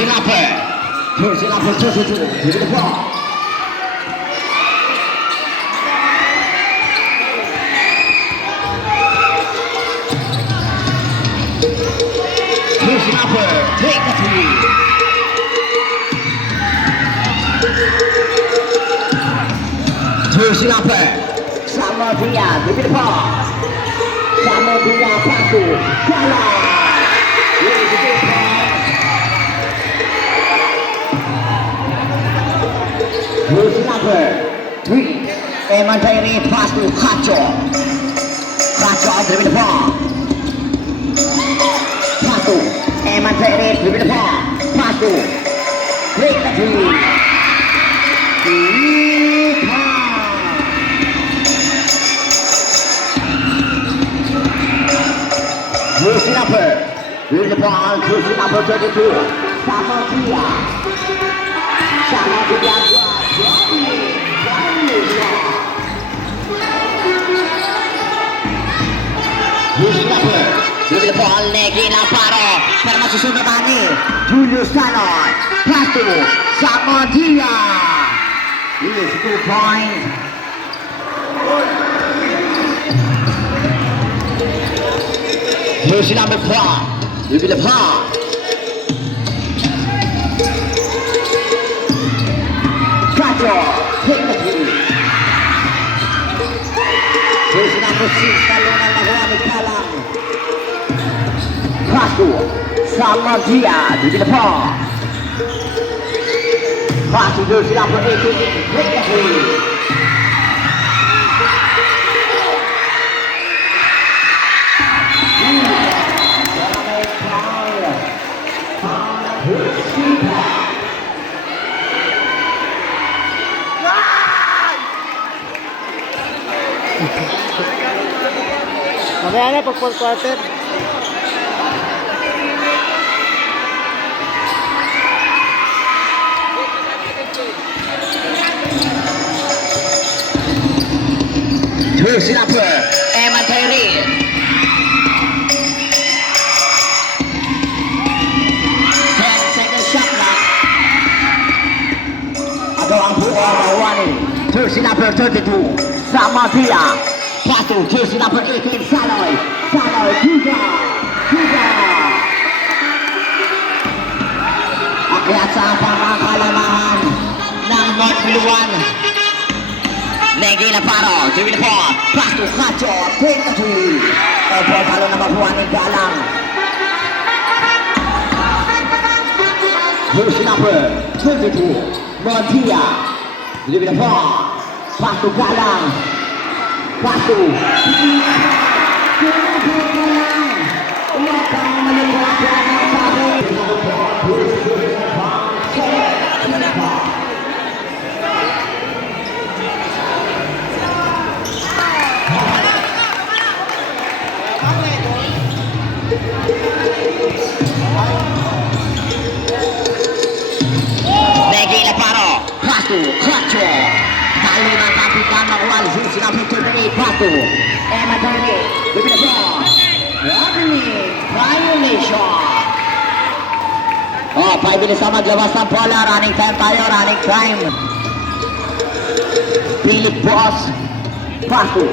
Turn up, give it a ball. Turn up, take the three. Turn up, Samadria, give it a ball. Samadria, Paku, Kala. Losing number 3, Emantairi pass to Kacho. Kacho dribble the ball. Pass to Emantairi dribble the ball. Pass to break the three. Losing number, dribble the ball. Losing number 32, Samadria. Samadria. Dribble ball, Negi Lamparo para masusunod ni Julius Canon. Pass to Samadria. Yes, 2 points. Here's number 4. Dribble ball. Kato, take the three. Here's number 6, talungan na gawa ni Kalang. Kato, Samadria, dribble ball. Pass to jersey number 18, take the three. Mamaya na pag 4 quarter. Jersey number Emantairi. 10-second shot clock. Ato ang buo mawani. Jersey number 32, Samadria. Pass to jersey number 18, Saloy. Saloy, Kuga. Akyat sa pangkakalamahan ng North Biluan. Negi Lamparo, dribble the ball. Pass to Kacho, take the three. Opo, talo na mabuhan ng Galang. Jersey number 22, Montilla. Dribble the ball. Pass to Galang. Pasu, Negi Lamparo, Pasu, Kacho. Talo ng kapitan ng Wal, sinabi ito ni Pato. Emantairi, dribble the ball. Running, violation. 5 minutes na maglabas ng bola. Running time tayo, running time. Philip Boss, Pato,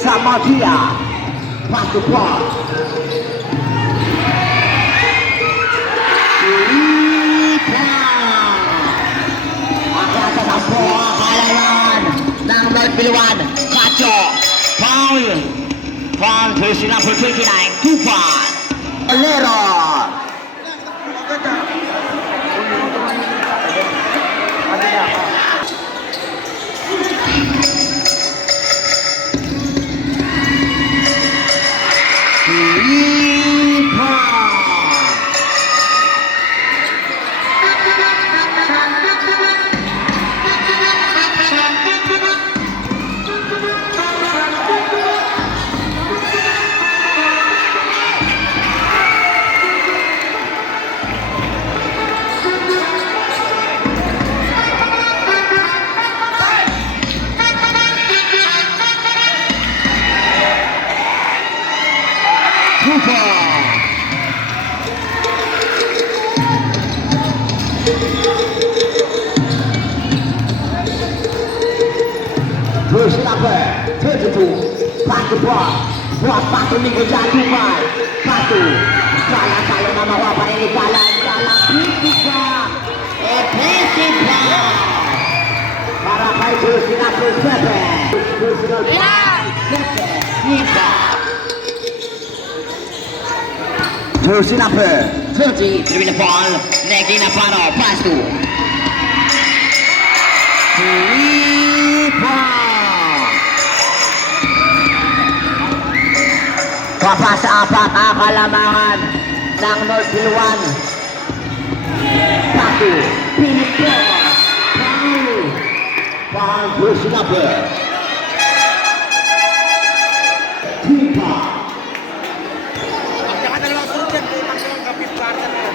Samadria, Pato ball. Akasa sa bola, kalayan ng North Biluan. Kacho, foul. Foul, jersey number 29, Tufan. Olero. number 32. Pass the ball. Pass to Miko Jatubai. Pass to Kala Kala na mawapa ni Kala. Kala Pisipa. Pisipa. Para kay Justina Pepe. Justina Pepe. Nipa. Justina Pepe. 30. Through the ball. Neki na paro. Pass to. Kapasa apat ang kalamangan ng North Iluan. Satu, Pilipino, Paul Brusinape. Tipa. Ang nakadalawang sunod yan, ang kapit kwarta na yan.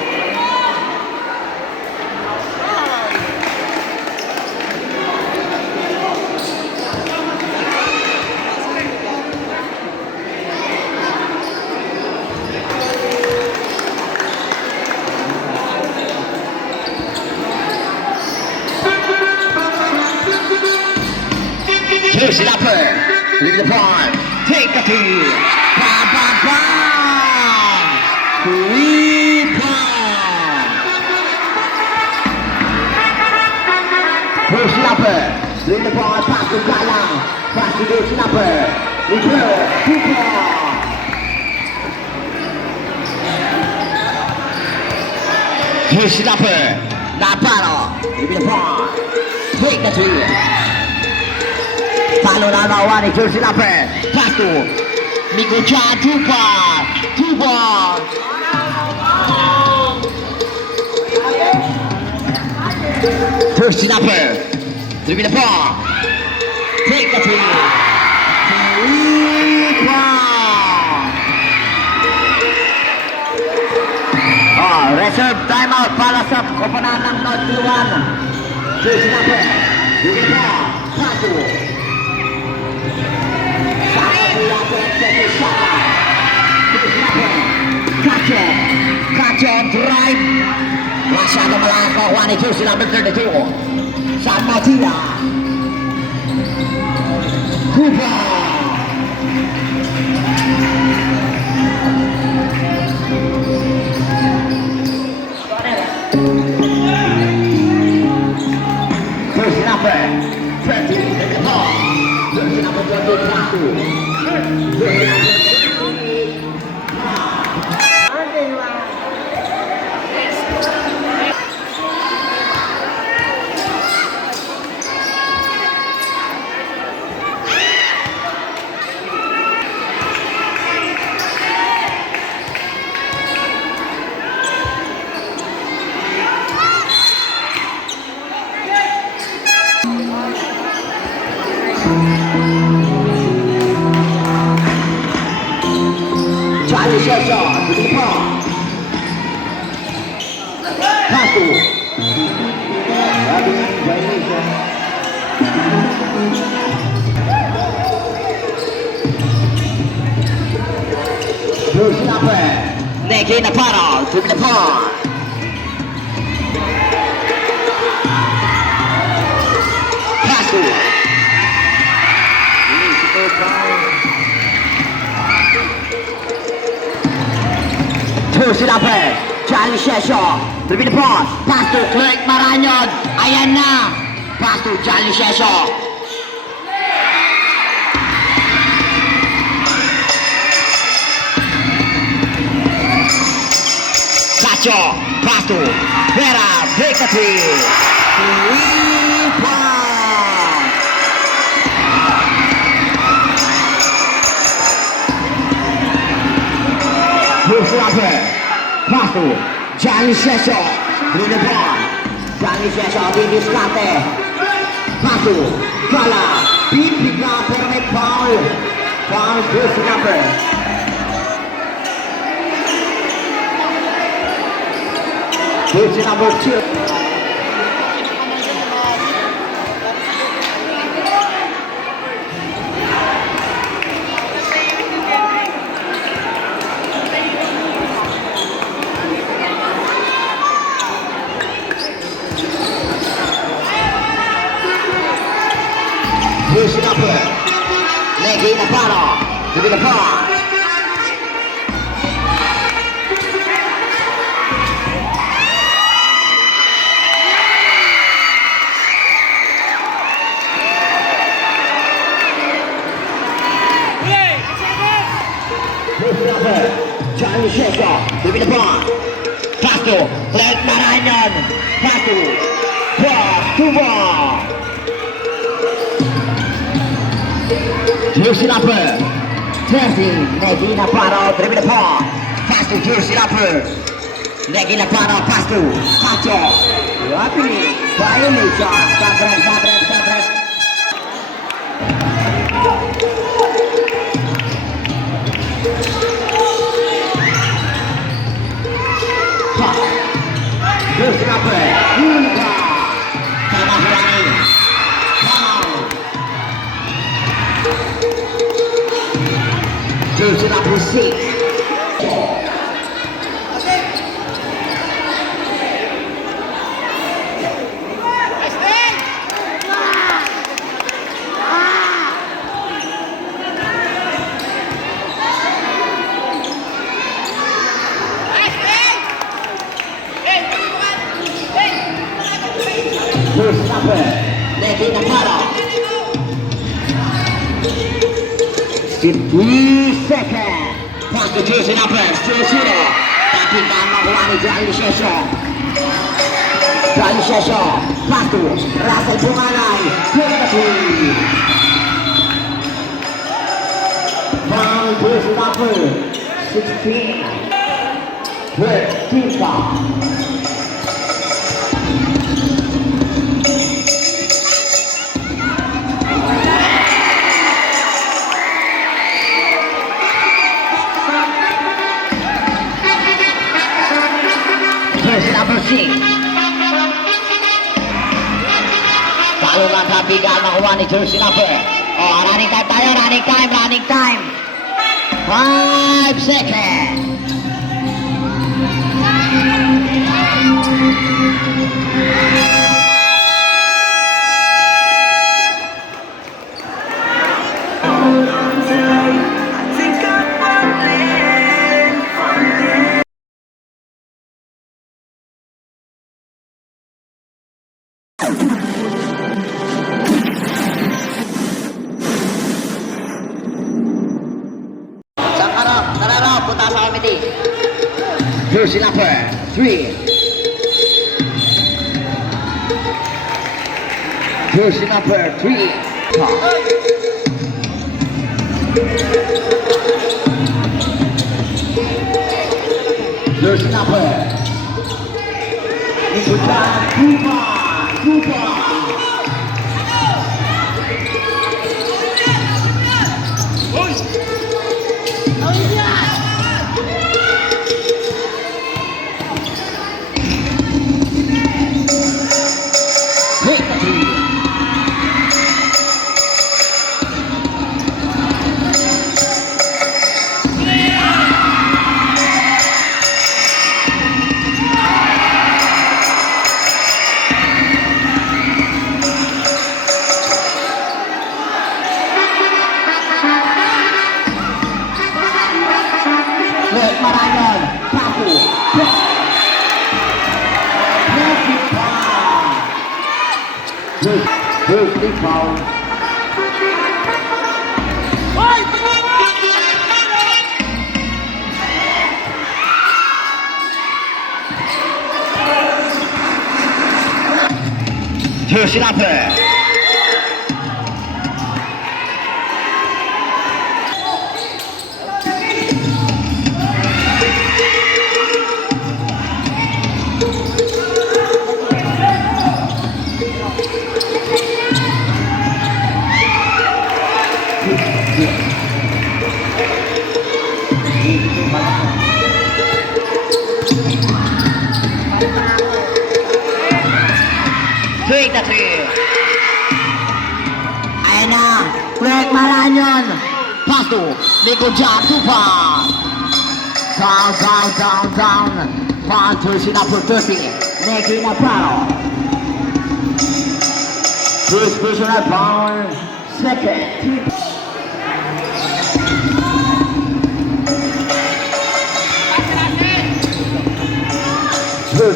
Here's it upper. Leave the ball. Take the field. Bam, bam, bam. Rebound. Here's it upper. Leave the ball. Pass to Galang. Pass to the snapper. Return. Cooper. Here's it upper. Naparo. Leave the ball. Take the field. Palo na nawa ni Jersey Lapre. Pass to Miko Jatuba. Tuba. Jersey Lapre. Dribble the ball. Take the field. Reserve timeout para sa koponan ng North Iluan. Jersey Lapre. Dribble the ball. Pass to Kaca drive. Masyado malakas makuha ni Jersey number 32. Sama Tila. Cooper. Jersey number 20. Jersey number 22. Charlie Shasha, to the ball. Kato. Jersey number. Neki Naparo, to the ball. Kato. Jersey number. Charlie Shasha, to the ball. Pass to Clerk Maranyon. Ayan na. Pass to Charlie Shasha. Cacho, pass to Vera, break the field. Rebound. Jersey number. Pass to Charlie Shasha. With the ball. Charlie Shasha, di diskarte. Pass to Kala. Beat Piga, pero may foul. Foul, Jersey number. Jersey number 2. Jersey number Neki Navarro. To be the ball. Charlie Sheshaw, to be the ball. Fasto, Blake Marañon. Fasto, cross to ball. Jersey Lapper. Jersey, Neki Navarro, to be the ball. Fasto, Jersey Lapper. Neki Navarro, Fasto, Fasto. Rapid, violation. Sabret. Jersey Lapper, Yuka. Sama Hirani. Jersey Lapper 6. Jersey Lapper, Neki Navarro. 15 seconds. Pass to Jersey Lapper, still zero. Tapi kan mengulangi Charlie Sheshaw. Charlie Sheshaw, pass to Russell Bungalai. Foul Jersey Lapper, 16. Red team foul. Number 6. Talungan tapi gak makuha ni Jersey Lapper. Oh, running time tayo, running time. 5 seconds. Tara, punta sa committee. Jersey Lapper, 3. Jersey Lapper, 3. Jersey Lapper. Ikutan Kupa. Blake Marañon, Paku, Jersey foul. Jersey Lapper. Three to three. Ayan na, Blake Marañon. Pass to Nico John, too far. Down. Pass to Sinapur 30. Neki Navarro. First personal foul, second.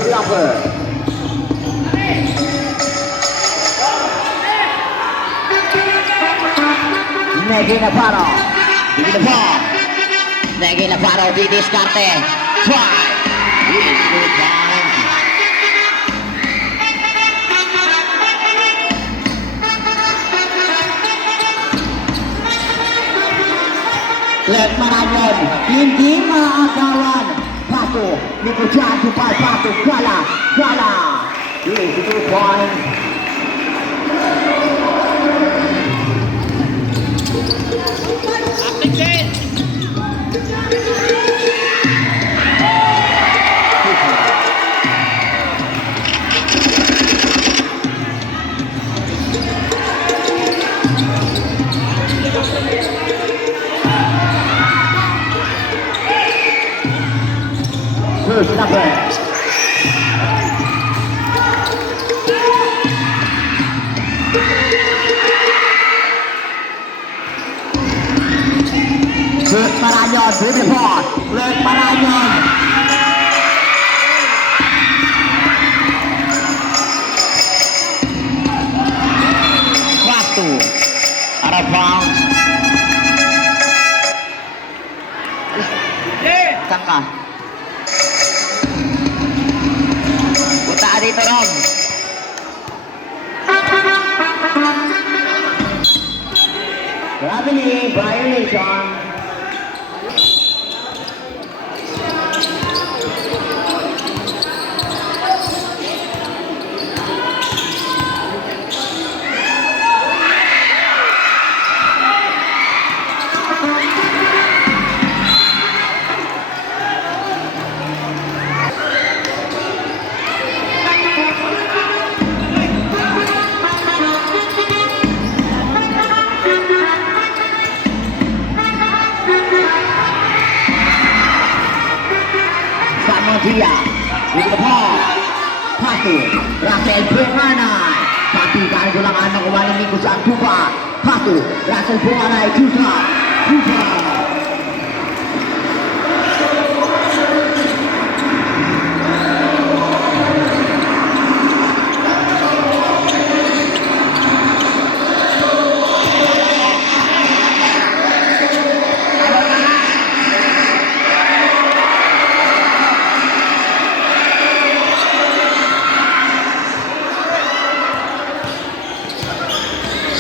Silver. Negi Navarro. Di ball. Negi Navarro di diskarte. Try. It's good time. Left Marañon, hindi maagawan. Pato, Nicojato by Pato, Gala. Here's the 2 point. First number. Good Marañon, beautiful. Good Marañon. Pato. Out of bounds. Tangka. Punta ka dito, Rob. Gravity violation. Dia with the ball. Pato, Russell Buanay. Tapi kali gulangan kembali minggu saat Tuba. Pato, Russell Buanay, Tuba.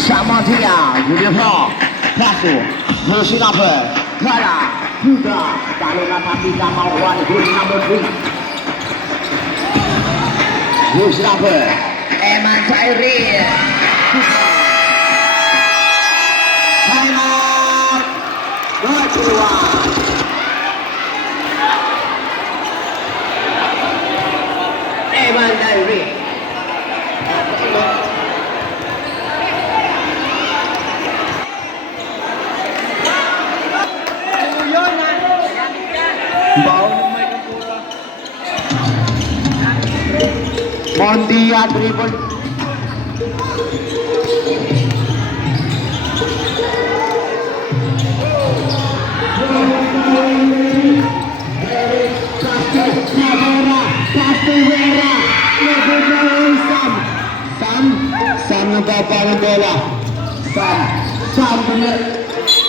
Sama dia, beautiful. Pato, pushing up her. Kala, Tuba. Kalau nak mati sama orang itu number 3. Pushing up her. Eman Tyree. Time out. Good one. Eman Tyree. Mondia dribble. Sam nagpapalang bola. Sam benar.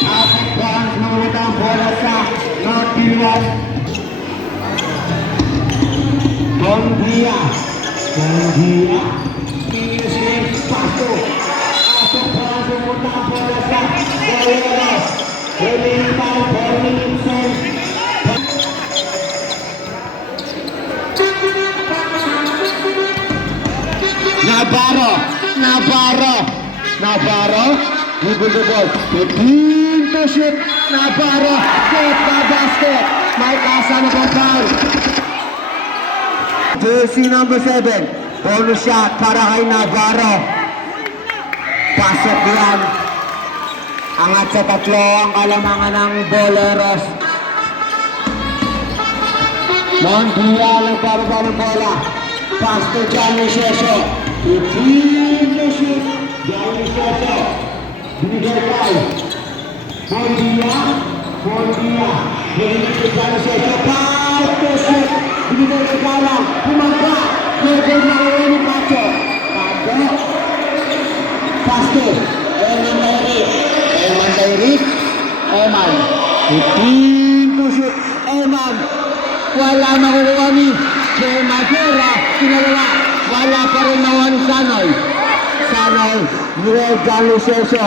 Apekan mengutang bola sa Nordiwan. Mondia. Pato. Apekan mengutang bola sa Boleros. Remintang Bornington. Navarro, dribble the ball, begin to shoot, Navarro, get the basket, may kasama pa foul. Jersey number 7, bonus shot para kay Navarro. Pasok yan, angat sa 3 ang kalamangan ng Boleros. Mondia nagbababa ng bola, pass to Johnny Shesho, begin to shoot, Johnny Shesho, binigay kay Mondia, binigay kay Johnny Shesho, pass to shoot, Binigay sa kalang. Pumaga. Medyo makuha ni Pacho. Pacho. Pasto. Eman Dairit. Eman Dairit. Eman. 15 to shoot. Eman. Wala makukuha ni Madera. Kinalawa. Wala pa rin nakuha ni Sanoy. Sanoy. Nuel John Luceso.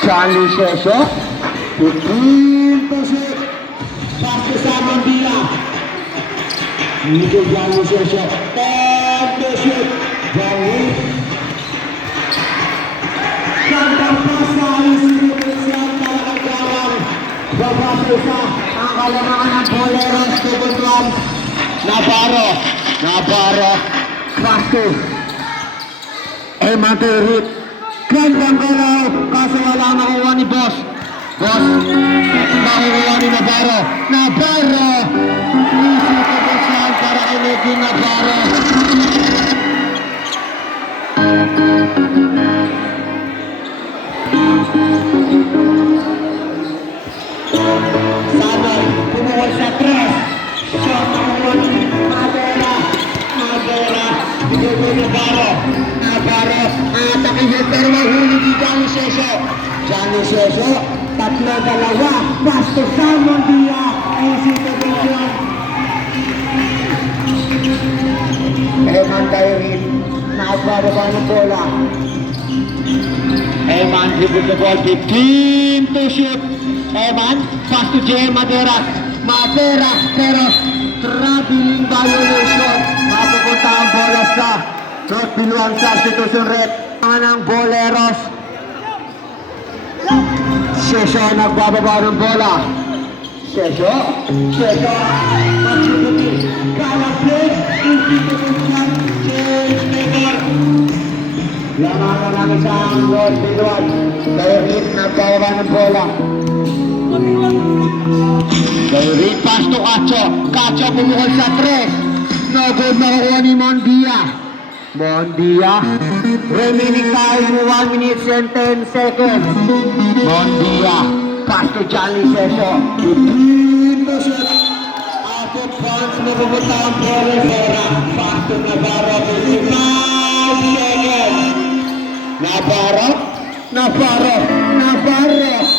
John Luceso. 15 to shoot. Pasto sa Mandila. Nuel John Luceso. 10 to shoot. John Wick. Gandang pasa. Isinipin talagang babasa sa ang kalamangan ng Boleros. Tubutuan. Navarro. Pasto. Eman Dairit. Gandang galaw. Kaso wala makuha ni Boss. Makukuha ni Navarro. Easy to the shot para kay Lady Navarro. Sanoy, pumuhol sa 3. Shot makukuha ni Madera. Bigay ko Navarro. Atake niya pero mahuli ni John Luceso. Tatlo, dalawa. Pasto sa Mondia. Easy to the shot. Eman Dairit. Nakababa ng bola. Eman dribble the ball. 15 to shoot. Eman. Pass to J. Madera. Pero traveling violation. Mapupunta ang bola sa North Biluang substitution rep. Ang Boleros. Sesyo nagbababa ng bola. Sesyo. Magsubuti. Kalapit. Institution. Change maker. Lamangan namin sa North Biluang. Dairit nagbababa ng bola. Dairit pass to Cacho bumukol sa 3. No good makukuha ni Mondia. Remaining time 1 minute and 10 seconds. Mondia. Pass to John Luceso. 15 to shoot. Out of bounds. Napupunta ang Profesora. Pass to Navarro. 55 seconds. Navarro.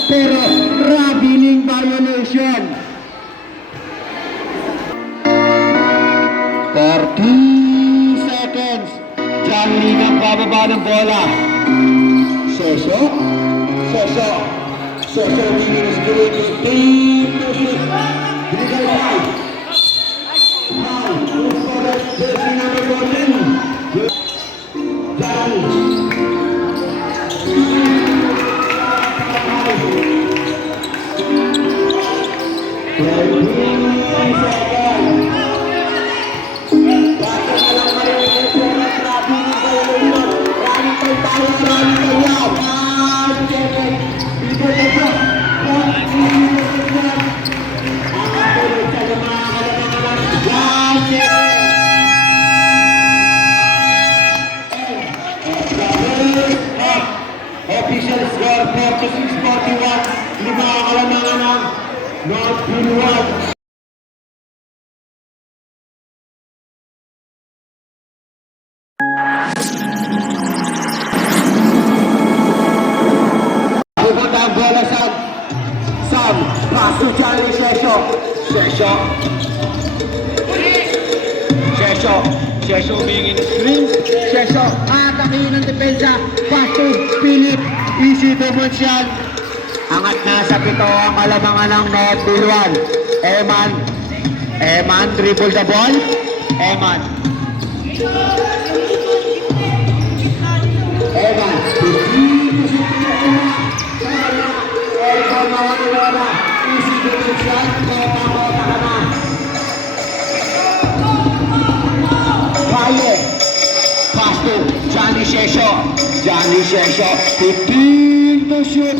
Pero traveling violation. 30 seconds. John Lee nagbababa ng bola. Sesyo minus 15 to shoot. Binigay five. Who's correct? Jersey number 14. John. Official score 46-41. 5 ang kalamangan ng North Biluang. Pupunta ang bola sa Sam. Pass to Charlie Sesyo. Humingi ng screen. Sesyo. Atakihin ng depensa. Pass to Philip. Easy to Monsian. Angat na sa 7 ang kalamangan ng North Biluang. Eman dribble the ball. Eman. Easy to Monsian. Kota ka na. Pass to Johnny Sesyo. 15 to shoot.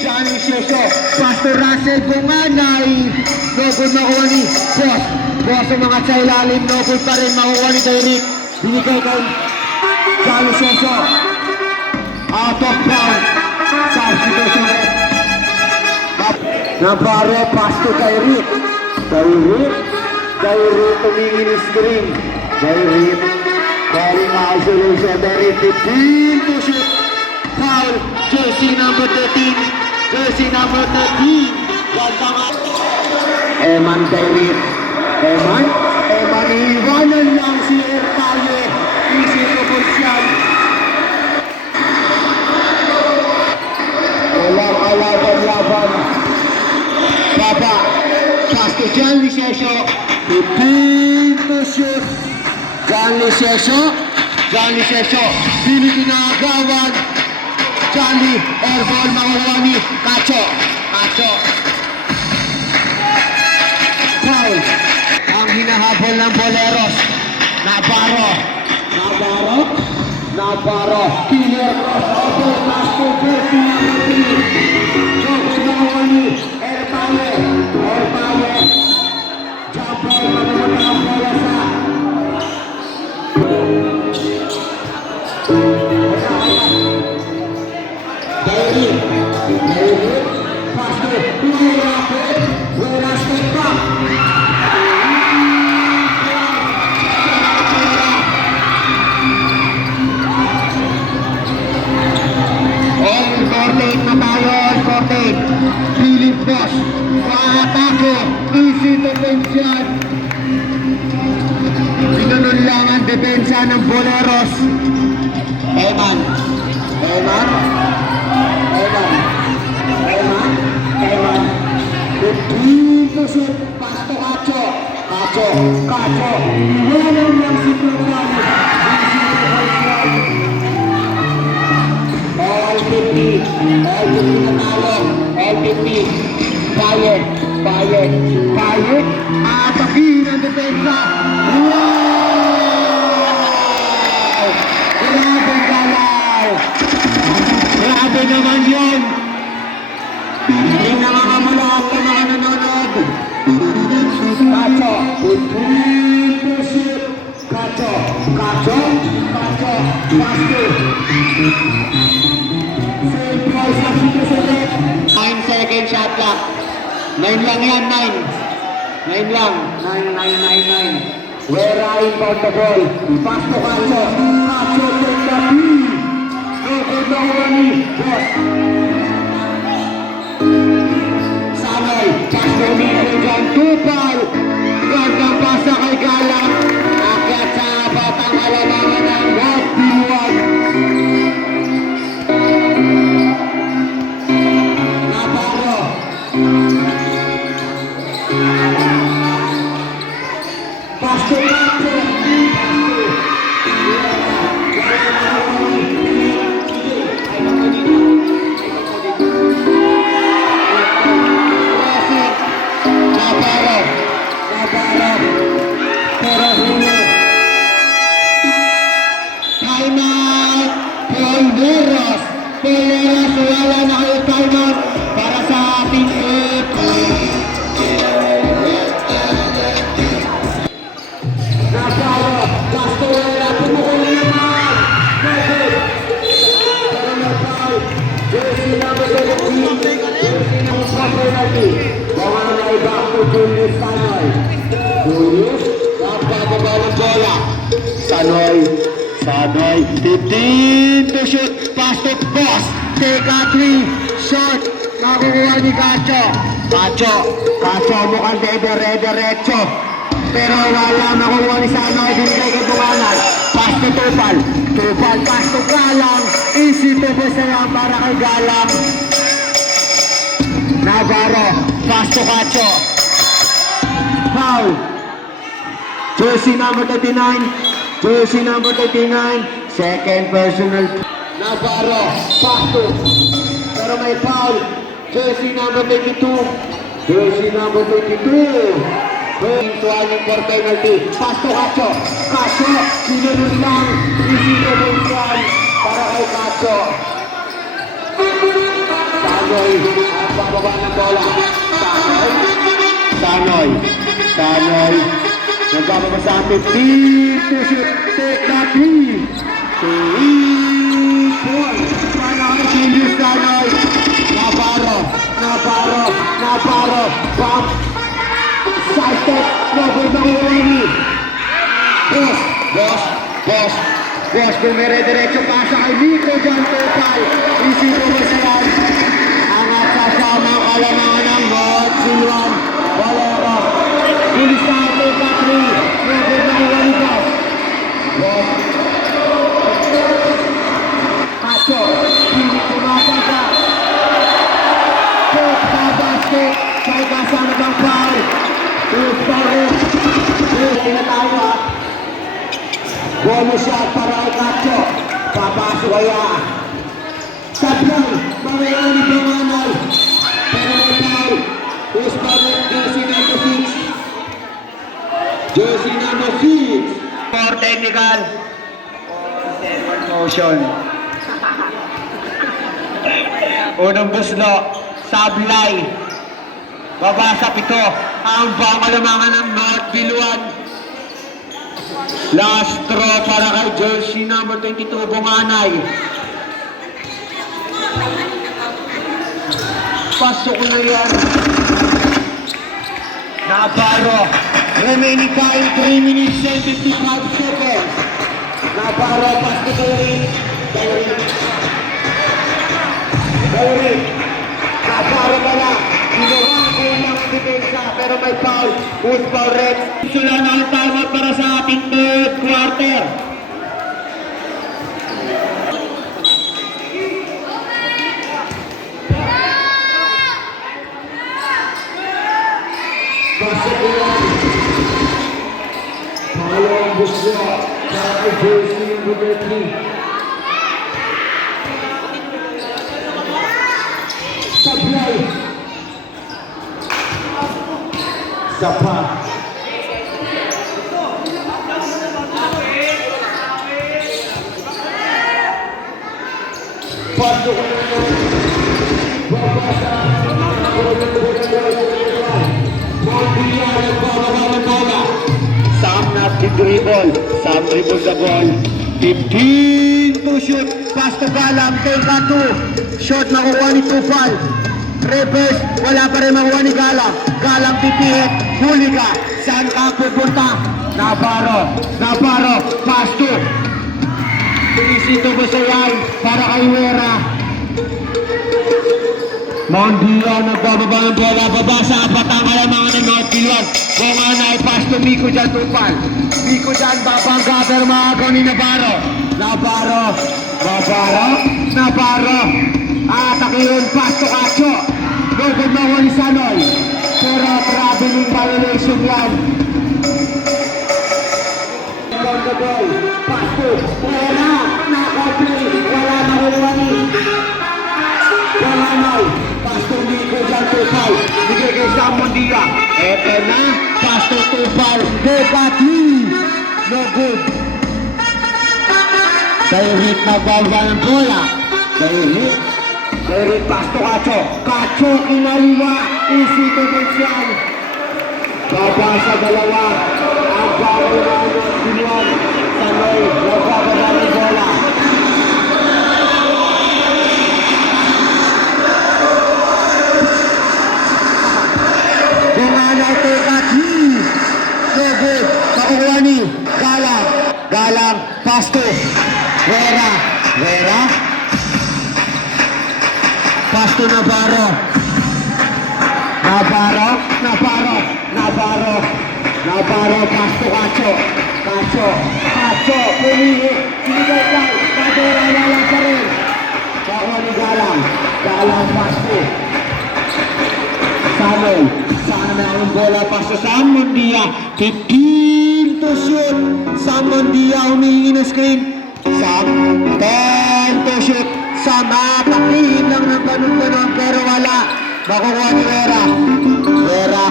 Johnny Sesyo. Pass to Russell Bunganay. No good makuha ni Boss ang mga sa ilalim. No good pa rin makuha ni Dairit. Binigay kay Johnny Sesyo. Out of bounds. Substitution rep. Navarro pass to Dairit. Jairi tumingin screen. Jairi calling isolation. Very 15 to shoot. Foul. Jersey number 13. Jersey number 13. Gandang Eman Jairi. Eman iwanan lang si Ertaye. Easy to Bursian. Walang kalaban-laban. Baba. Pass to John Lisesio. 15 to shoot. John Lisesio. Pili kinagawan. Johnny. Airball makuha ni Cacho. Foul. Ang hinahabol ng Boleros. Navarro. Killer crossover. Pass to Jersey number 3. Joko Nawani. Ertaye. Jump ball. Manaman ang bola sa Daily. Pass to Pili Rapid. Wala step back. All-courted. Philip Bosch. Paatake. Easy defense yan. Pinunod lang ang depensa ng Boleros. Eman. 15 to shoot. Pass to Cacho. Iwanan lang si Plumani. Easy defense yan. All 50 na talo. All 50. Bayet. Atakin ang depensa. Wow! Grabe galaw. Grabe naman yun. Hindi nakakamalak ang mga nanonood. Cacho. 15 to shoot. Cacho. Pass to. Same price as you select. 9 second shot clock. 9 lang yan, 9 lang. 9. Where I inbound the ball. Pass to Cacho. Take the lead. Joko Nawani. Sanoy. Pass to Miguel. Tupal. Gandang pasa kay Galang. Akyat sa batang alamangan ng Walt Biluan. Navarro. Pass to Cacho. Navarro. Pero huli. Timeout. Boleros. Wala na kayo timeout para sa ating Navarro. Castuera. Pumukuli naman. Pero na-foul. Jersey number 17. Jersey number penalty. Mga na-back to Julius Sanoy. Napababa ng bola. Sanoy. 15 to shoot. Pass to Boss. Take a 3. Shot. Nakukuha ni Cacho. Cacho mukhang diretso. Pero wala makukuha ni Sanoy. Binigay kay Bungalan. Pass to Tupal. Pass to Galang. Easy to pass na lang para kay Galang. Navarro. Pass to Cacho. Foul. Jersey number 39. Second personal. Navarro. Pass to. Pero may foul. Jersey number 22. Tuwaling for penalty. Pass to Cacho. Sinunod lang. Easy to Bunsan para kay Cacho. Sanoy. At bababa ng bola. Sanoy. Nagbababa sa 15 to shoot. Take that 3. 3 points. Para kay Julius Sanoy. Navarro. Bump. Side step. Robert Navarro. dumire-diretso pasa kay Nico John Topal. Isipin mo siya. Angat kasama ang kalamangan ng God. Silwan. Valero. Bilis na ito, Patri. Robert na Iwalikas. Pacho. Hindi kumapasa. Pop sa basket. May kasama ng foul. Usparo. Hindi na tayo ha. Bonus shot para kay Cacho. Papasok kaya. Sablay. Mamaya ni Banganay. Pero may foul. Usparo. Jersey number 6. Jersey number 6. For technical. Motion. Unang buslo. Sablay. Babasa pito. Ang pangalamangan ng North Biluan. Last throw para kay jersey number 22, Bunganay. Pasok na yan. Navarro. Remaining time, 3 minutes and 55 seconds. Navarro, pass to Galerin. Galerin. Navarro pala. Ginawa ko lang ang depensa, pero may foul. Who's foul red? Sula na ang tama para sa ating third quarter. Pasok ulan. Pangalawang busya para kay jersey number 3. Sablay. Sapa. Pasok na babasa. Mondia nagbababa ng bola. Sam nag-dribble. Sam dribble the ball. 15 to shoot. Pass to Galang. Teka 2. Shot makuha ni Tupal. Reverse. Wala pa rin makuha ni Galang. Galang pipihit. Huli ka. Saan ka pupunta? Navarro. Navarro. Pass to. Tulisito mo sa yan para kay Wera. Mondia nagbababa ng bola. Babasa apat ang kalamangan ng North Biluan. Bunganay. Pass to Miko dyan Tupal. Miko dyan babangga pero maagaw ni Navarro. Navarro. Navarro. Navarro. Atakiron. Pass to Cacho. Lugod na wali Sanoy. Pero traveling violation yan. On the ball. Pass to Wera. Nakaplay. Wala na hulwani. Bunganay. Pass to Miko dyan Tupal. Bigay kay Sam Mondia. Eto na. Pass to Tupal. Dekati. No good. Dahil nagbaba ng bola. Dahil pass to Cacho. Cacho kinaliwa. Isito ng siyang. Baba sa dalawa. Ang bawal na ang Biluan. Sanoy. Nagbababa ng bola. Bunganay tekat. No good. Makukuha ni Galang. Galang. Pass to Wera. Wera. Pass to Navarro. Navarro. Navarro. Navarro. Navarro. Pass to Cacho. Cacho. Cacho. Pumihi. Sinigay lang. Kadera wala pa rin. Kakuha ni Galang. Galang pass to Samuel. Sana na ang bola. Pass to Sam Mondia. 15 to shoot. Sam Mondia humihingi ng screen. Sam, 10 to shoot. Sam, takihin lang ng ganun-ganun pero wala. Makukuha ni Wera. Wera.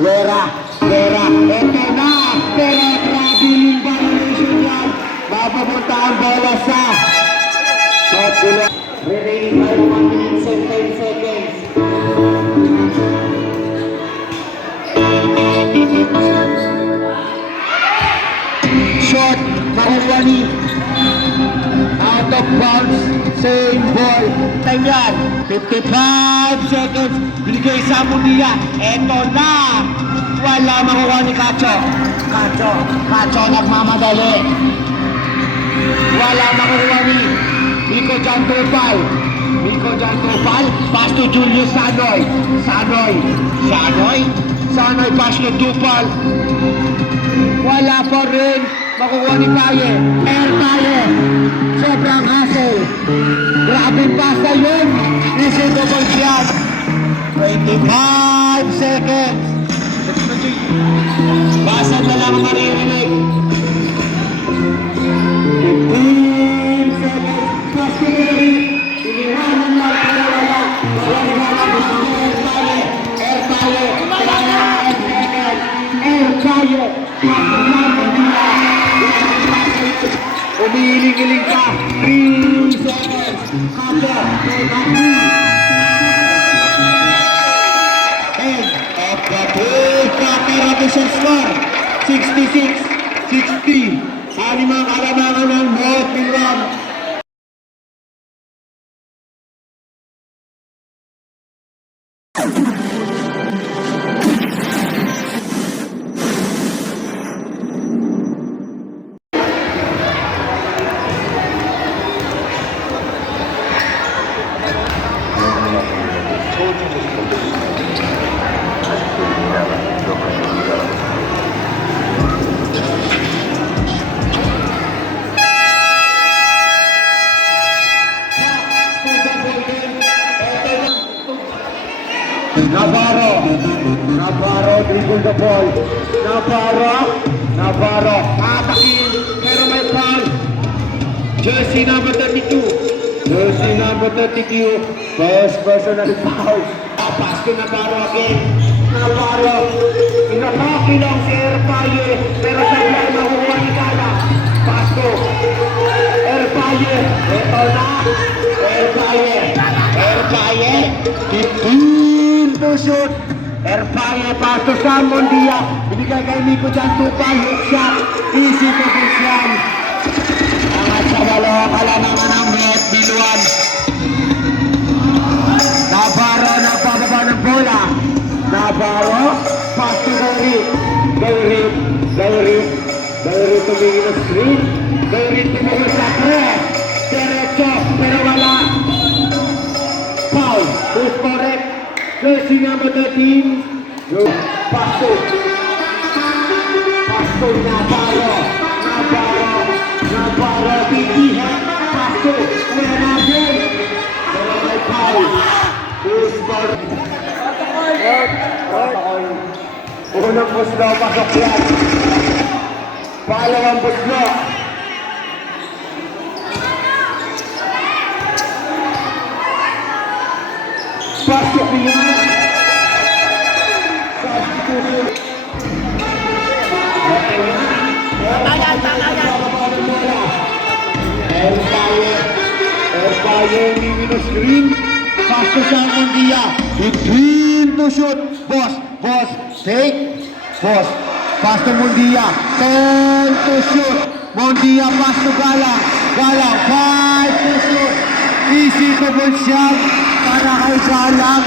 Wera. Wera. Ito na. Pero traveling violation yan. Mapapunta ang bola sa shot gulo. Remaining by 1 minute and 10 seconds. Shot. Makukuha ni out of bounds, same ball. Time yan, 55 seconds. Binigay sa Mundia. Eto na. Wala makuha ni Cacho. Cacho. Cacho nagmamadali. Wala makukuha ni Miko Jan Tupal. Miko Jan Tupal. Pass to Julius Sanoy. Sanoy. Sanoy. Sanoy pass to Tupal. Wala pa rin. Makukuha ni Paye. Air Paye. Sobrang hassle. Grabe pasa yun. Listen to Bonsian. 25 seconds. Basa na lang maririnig. 15 seconds. Pass to Gary. Iniwanan na para wala. Air Paye. Air Paye. 5 seconds. Air Paye. Umiiling-iling ka. 3 seconds. Kato. End of the ball. Kapirabisyon score. 66-60. Alimang alamangan ng North Milan. Navarro dribble the ball. Navarro atakin, pero may foul. Jersey number 32. Jersey number 32. First personal foul. Pass to Navarro again. Navarro. Inatake lang si Erpaye, pero sablay makukuha ni Gala. Pass to Erpaye. Ito na. Erpaye. 15 to shoot. Erpaye pass to Sam Mondia. Binigay kay Miko Jan Tupal. Hook shot. Easy to Christian. Angat sa balo. Kalamangan ng Brett Biluan. Navarro nagpababa ng bola. Navarro pass to Gary tumingin ng screen. Gary tumingin sa press. Diretso pero wala. Foul. Who's correct? Jersey number 13. Pasto Navarro titihan. Pasto wala natin. Pero may foul. Who's correct? Unang buslo, pasok yan. Pangalawang buslo. Pasok yan. Substitution. Erpaye hindi na screen. Pass to Sam Mondia. Between to shoot. Boss. Take. Boss. Pass to Mondia. 10 to shoot. Mondia pass to Galang. 5 to shoot. Easy to Bonsian. Para kay Galang.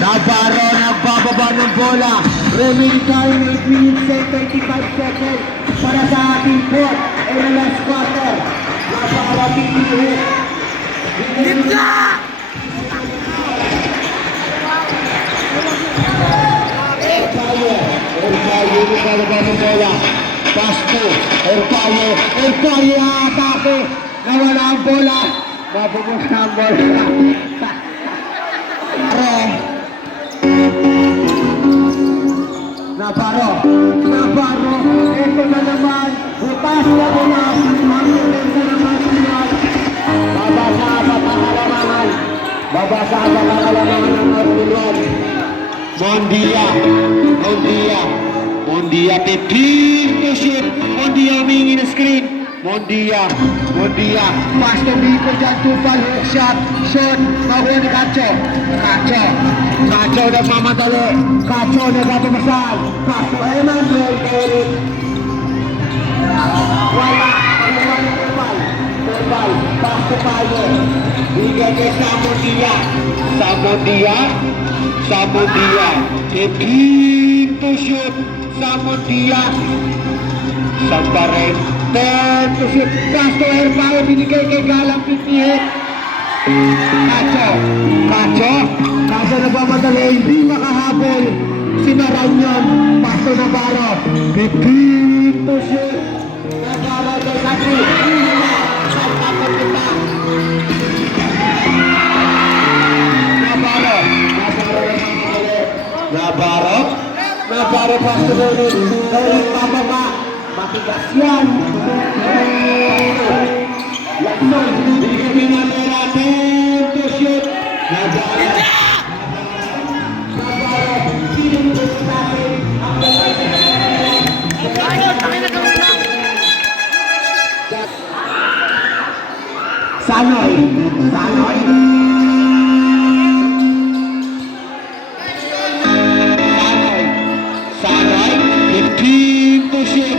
Navarro nagbababa ng bola. Remaining time 8 minutes and 35 seconds para sa ating fourth and the last quarter. Navarro titihin. Erpaye nagbababa ng bola. Pasto. Erpaye atake. Nawala ang bola. Mapupunta ang bola. Navarro, ito na naman, butas na bola, ang depensa ng Nacional. Babasa sa pangalamangan ng Nacional. Mondia, 15 to shoot. Mondia humingi na screen. Mondia, pass to Miko Jan Tupal, hook shot, makuha ni Cacho nagmamadali, Cacho nagpapamasal, pass to Emmanuel Eric, wala, pagkawa ni Tupal, pass to Paye, bigay kay Samondia, 15 to shoot, Samondia, Samparin, 10 to shoot. Pasto air power binigay kay Galang 58. Cacho nagmamadali, hindi makahabol. Sinaran yun. Pasto Navarro. 15 to shoot. Navarro kay Katri. Navarro Pasto ulit. Ulit pababa. Matigas yan. Lakson. Binigay na pera. 10 to shoot. Navarro. Sanoy. Sanoy, 15 to shoot.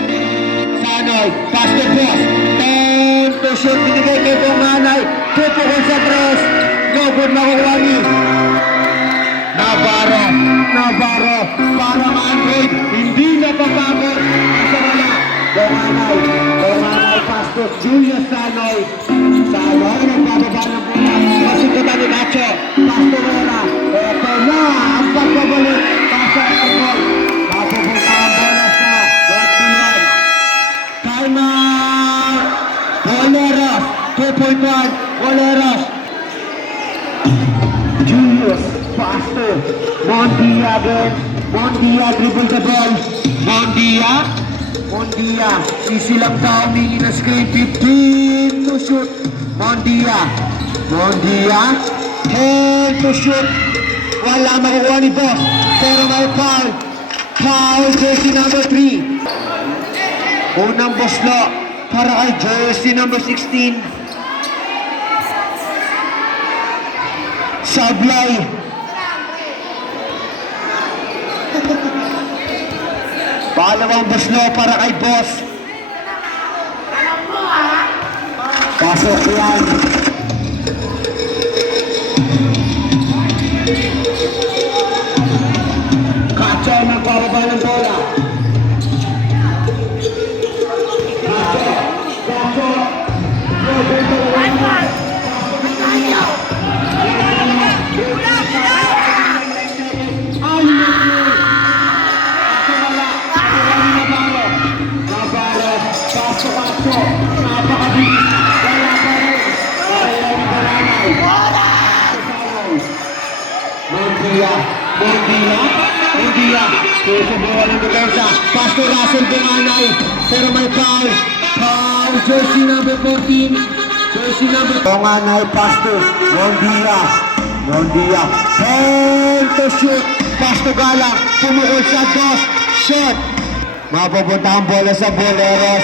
Sanoy, pass to post. 10 to shoot. Binigay kay Bunganay. Pupukol sa tres. No good makukuha ni Navarro. Parang Android. Hindi napapagod. Asa wala. Bunganay, pass to Julius Sanoy. Sanoy, nagbababa ng bola. Masikutan ni Nacho. Pass to Vera. Eto na, ang pagbabalik. Pasa ang ball. Mapupunta ang bola sa West Finland. Timeout! Boleros. 2.1. Boleros. Julius. Pass to Mondia again. Mondia dribble the ball. Mondia. Sisilap daw humingi ng screen. 15 to shoot. Mondia. 10 to shoot. Wala makukuha ni Boss. Pero may foul. Foul jersey number 3. Unang Boslo para kay jersey number 16. Sablay. Pangalawang Boslo para kay Boss. Pasok yan. Cacho nagbababa ng bola. Cacho. Mondia. Susubukan ng depensa. Pastor Russell Bunganay. Pero may foul. Foul. Jersey number 14. Bunganay, Pastor. Mondia. 10 to shoot. Pastor Galang. Pumukol sa dos. Shot. Mapupunta ang bola sa Boleros.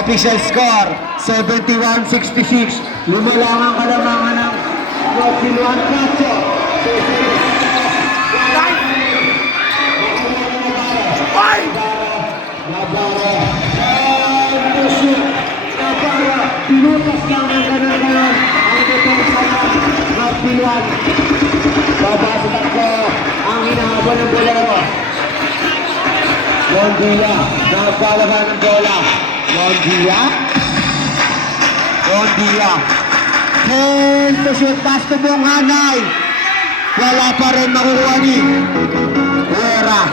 Official score. 71-66. Lumalang ang kalamangan ng Rokiluan Cacho. Navarro. To shoot. Navarro. Pinutas lang ng kanan-kanan. Ang depensa ng Rokiluan. Baba sa tatlo. Ang hinahabol ng bolero. Mondia. Nagpalaba ng bola. Mondia. 10 to shoot. Pass to Bunganay. Wala pa rin makukuha ni Vera.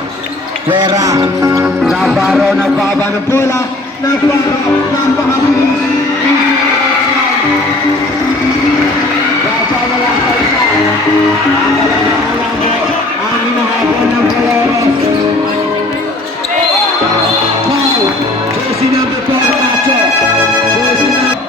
Navarro nagbaba ng bola. Navarro. Napakabilis. Wala sa isa. Ang hinahabol ng Boleros. Foul. Jersey number 4, Nacho. Jersey number...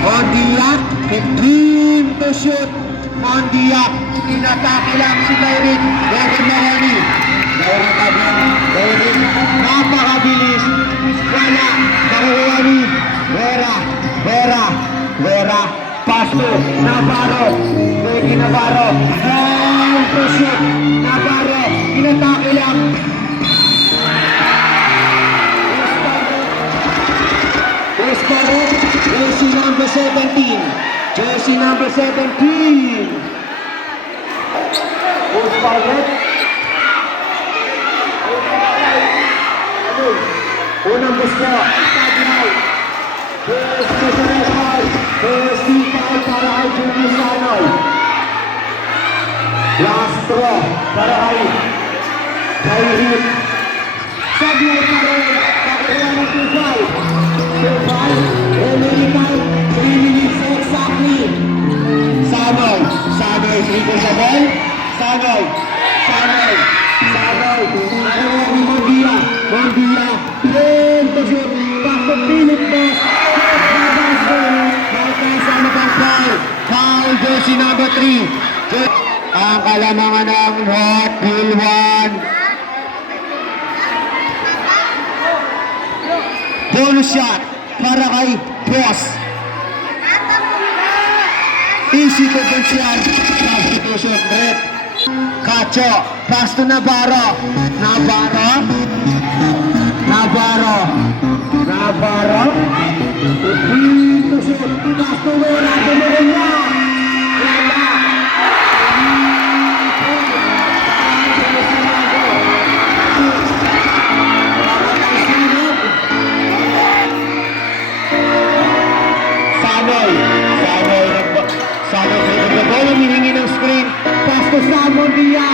Mondia, 15 to shoot. Mondia, inatake lang si Dairin. David Mahoney. Dairin, napakabilis. Wala, nakukuha ni Vera. Pasto, Navarro. Ricky Navarro. Foul to shoot. Navarro, inatake lang. Jersey number 17. Jersey number 17. Who's forward? Unang gusto. Here's President Hall. Here's T5 para kay Julius Sanoy. Last throw para kay Hit. Sabihin pa rin. Nakuha ng 2-5. 2-5. Remaining time. 3 minutes exactly. Sanoy. Sanoy. 3 ko sa ball. Sanoy. Sanoy. Sanoy. Nakuha ni Mondia. Mondia. Lento siya. Pasok Philip Boss. Ano pang foul? Foul jersey number 3. Ang kalamangan ng Hot Bill 1. Bonus shot para kay Boss. Easy to bench yan. Substitution red. Cacho. Pass to Navarro. Navarro. Navarro. Navarro. Ito siya. Pass to Vera. Tumuhin niya. Wala. Sanoy. Sanoy sa the ball. Humihingi ng screen. Pass to Samon Dia.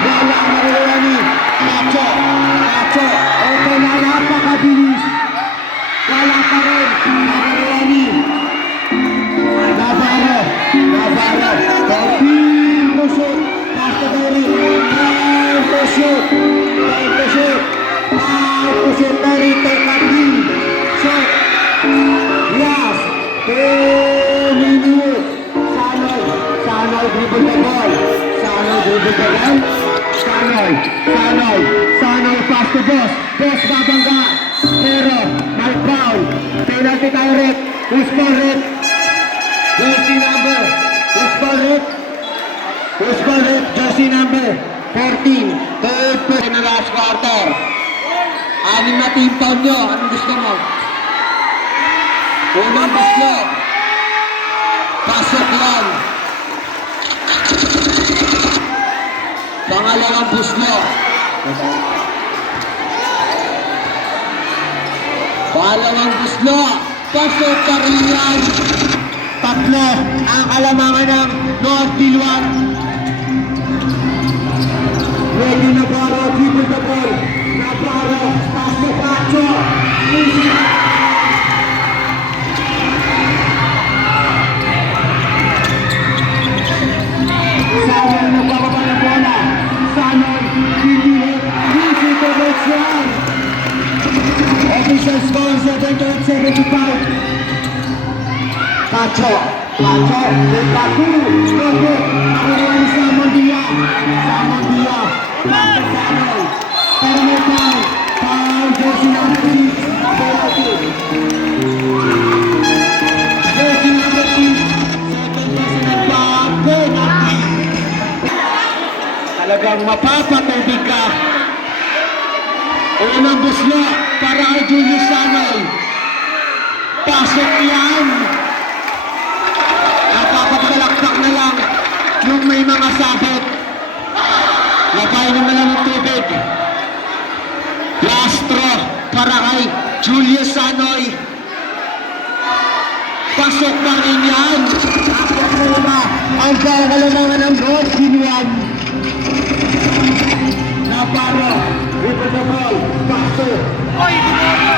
Wala maruha ni Cacho. Cacho. Ito na napakabilis. Wala pa rin. Maruha ni Navarro. Navarro. Time to shoot. Pass to Terry. Time to shoot. Time to shoot. Time to shoot. Terry. Take a three. Shot. Yes. 2 minutes. Sanoy. Sanoy dribble the ball. Sanoy dribble the ball. Sanoy. Sanoy. Sanoy pass to Boss. Boss babangga. Pero may foul. Penalty tayo red. Who's for red? Jersey number. Who's for red? Who's for red? Jersey number 14. Third play na last quarter. Anim na team foul nyo. Anong gusto mo? Unang gusto. Pasok yan. Pangalawang buslo. Pangalawang buslo. Pasok pa rin yan. Tatlo ang kalamangan ng North Bilwan. Ready na Navarro, dribble the ball. Navarro, pass to Pacho. Sanoy nagbababa ng bola. Sanoy, hindi hit. Easy to make one. Official score 7-75. Cacho. Cacho. Latu. Logo. Nakuha ni Samon Dia. Samon Dia. Pass to Sanoy. Pero may foul. Foul. Jersey number 6. Penalty. Jersey number 6. Second jersey ng penalty. Talagang mapapatubig ka. Unang buslo para kay Julius Sanoy. Pasok yan. Napapagbalakpak na lang yung may mga sabot. Labayin na lang ng tubig. Last throw para kay Julius Sanoy. Pasok pa rin yan. Tapos na ang kalamangan ng North Bilwan. Navarro, dribble the ball, pass to. Oy, putay na!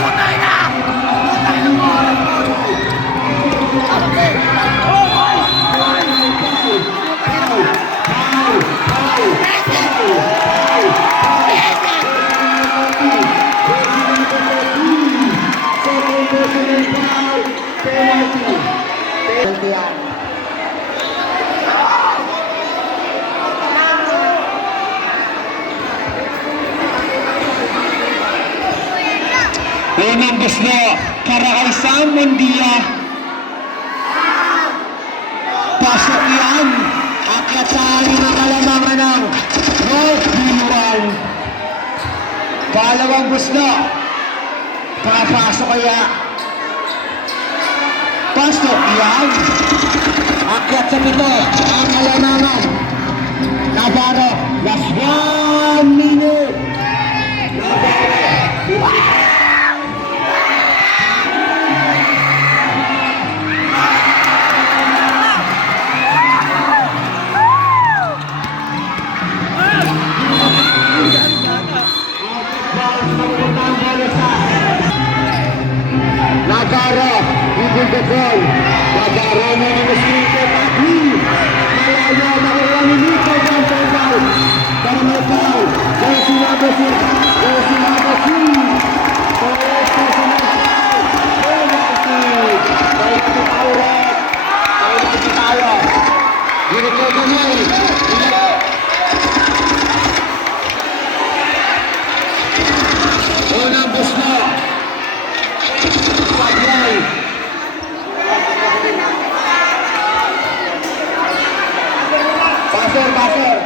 Putay na mo! Unang buslo para kay Samon Dia. Pasok yan. Akyat sa akin ang kalamangan ng North Bilwan. Palawang buslo. Papasok kaya Pasok, yan. Akyat sa pito. Ang alanangan. Navarro, last 1 minute. Navarro, hindi the goal. Navarro na ni Mesito Pati. Malayo, nakuha ni Nico Van Tendal. Para may foul. Jesse Lagosi. Jesse Lagosi. Jesse Lagosi. Penalty tayo rin. Penalty tayo. Dito kamay. Unang buslo. Paglay. Passer, passer.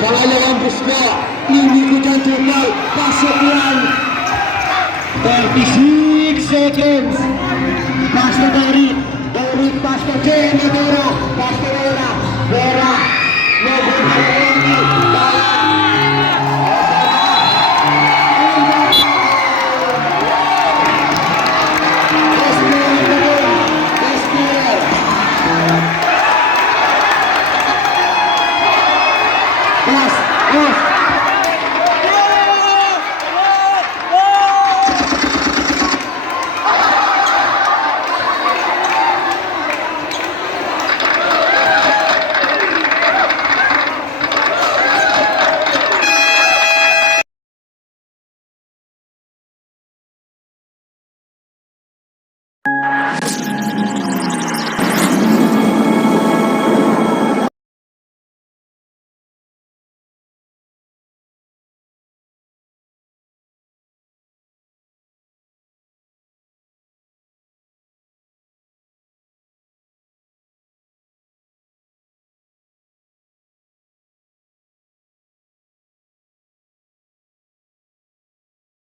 Pangalawang buslo. Hindi ko dyan tumal. Pasok yan. 36 seconds. Pass to Derrick. Derrick pass to Jay Navarro. Pass to Vera. Vera. No good.